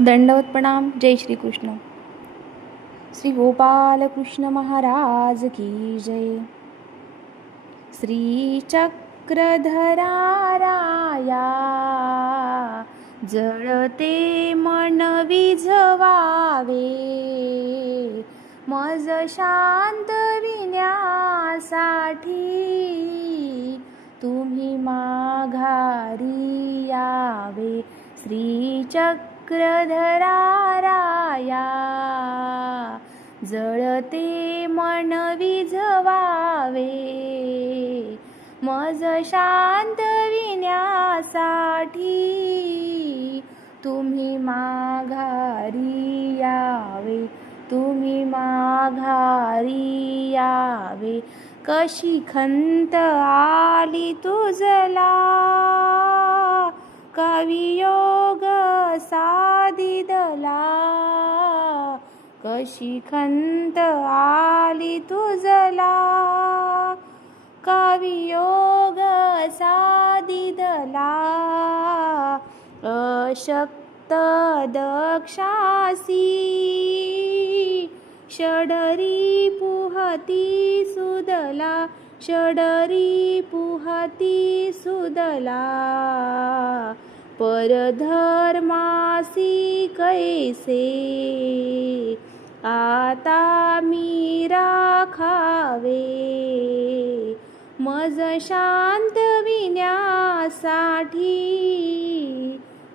दंडवत प्रणाम. जय श्री कृष्ण. श्री गोपाल कृष्ण महाराज की जय. श्री चक्रधरा राया जळते मन विझवावे, मज शांत विण्यासाठी तुम्ही माघारी यावे. श्री चक्रधरा राया जळते मन विझवावे, मज शांत विण्यासाठी तुम्ही माघारी यावे. तुम्ही माघारी यावे. कशी खंत आली तुझला, कवियोग साधिदला. कशी खंत आली तुझला, कवियोग साधिदला. अशक्त दक्षासी षडरी पुहती सुदला. षडरी पुहती सुदला. परधर्मासी कैसे आता मी राखावे, मज शांत विण्यासाठी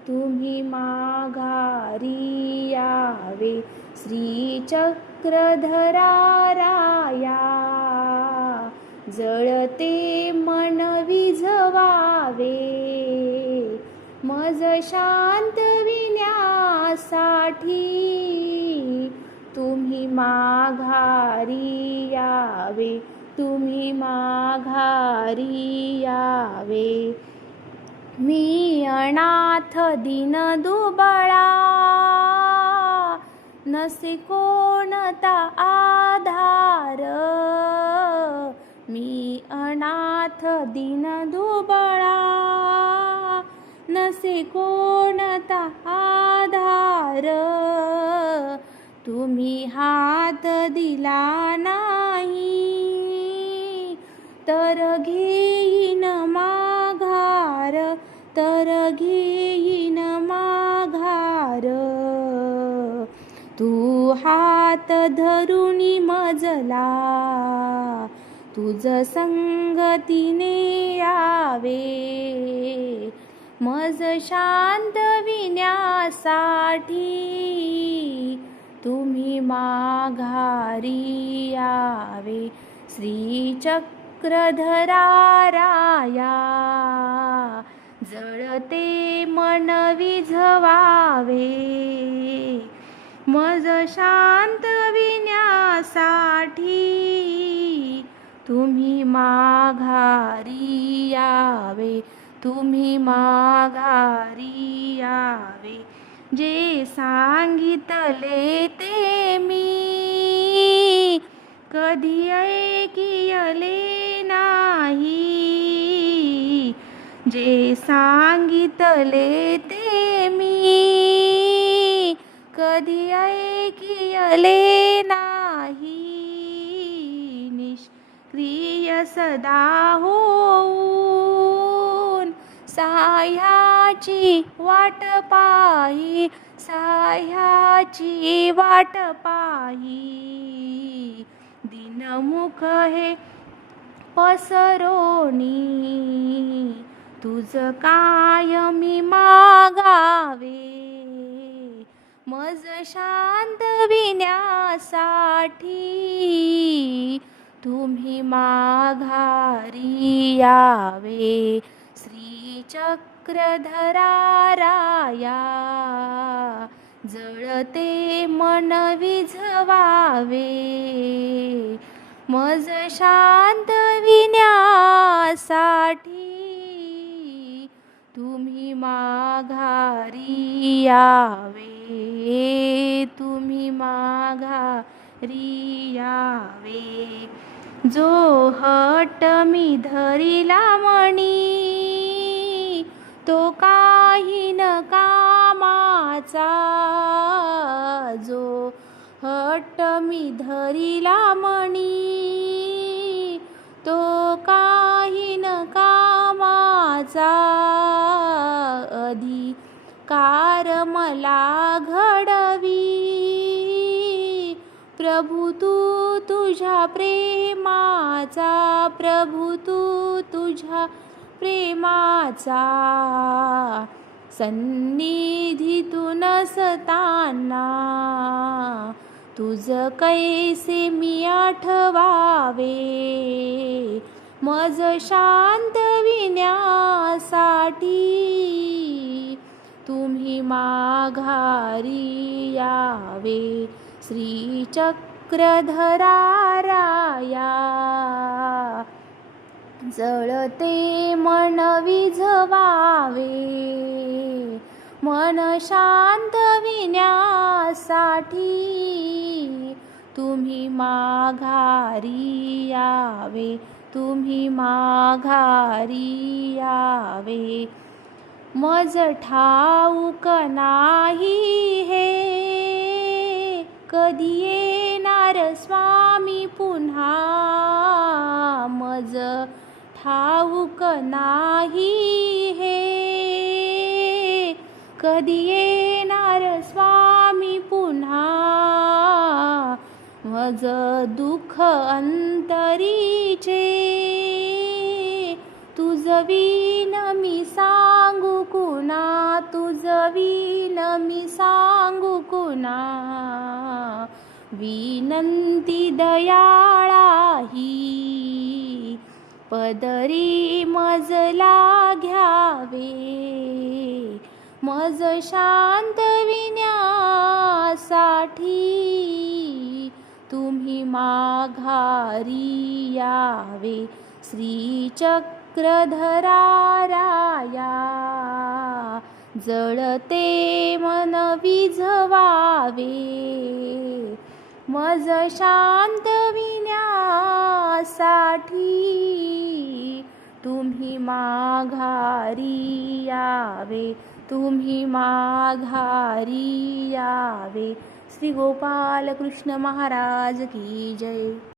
तुम्ही माघारी यावे. श्री चक्रधरा राया जळते मन विझवावे, मज शांत विण्यासाठी तुम्ही माघारी यावे. तुम्ही माघारी यावे. मी अनाथ दीन दुबळा, नसे कोणता आधार. मी अनाथ दीन दुबळा, नसे कोणता आधार. तुम्ही हात दिला नाही, तर घेईन माघार. तर घेईन माघार. तू हात धरुनी मजला, तुझ संगतीने यावे, मज शांत विण्यासाठी तुम्ही माघारी यावे. श्री चक्रधरा राया जळते मन विझवावे, मज शांत विण्यासाठी तुम्ही माघारी यावे. तुम्ही माघारी यावे. जे सांगितले ते मी कधी ऐकियले नाही. जे सांगितले ते मी कधी ऐकियले नाही. निष्क्रिय सदा होऊन साह्याची वाट पाही. साह्याची वाट पाही. दिनमुख हे पसरोनी, तुझ कायमी मागावे, मज शांत विण्यासाठी तुम्ही माघारी यावे. श्री चक्रधरा राया जळते मन विझवावे, मज शांत विण्यासाठी तुम्ही माघारी यावे. तुम्ही माघारी यावे. जो हट मी धरिला मणी, तो काही न कामाचा. जो हट्ट मी धरिला मणी, तो काही न कामाचा अधिकार मला घडवी. प्रभु तू तुझ्या प्रेमाचा, प्रभु तू तुझ्या प्रेमाचा सन्निधीतून नसताना तुझ कैसे मी आठवावे. मज शांत विण्यासाठी तुम्ही माघारी यावे. श्री चक्रधरा राया, जळते मन विझवावे. मन शांत विण्यासाठी तुम्ही माघारी यावे, तुम्ही माघारी यावे. मज ठाऊक नाही हे कधी येणार स्वामी पुन्हा. मज ठाऊक नाही हे कधी येणार स्वामी पुन्हा. मज दुःख अंतरीचे तुझ विन मी सांगू कुणा, तुझ विन मी सांगू कुणा. विनंती दयाळा ही पदरी मजला घ्यावे. मज शांत विण्यासाठी तुम्ही माघारी यावे. श्री चक्रधरा राया, जळते मन विझवावे. मज शांत विण्यासाठी तुम्ही माघारी यावे, तुम्ही माघारी यावे. श्री गोपाल कृष्ण महाराज की जय.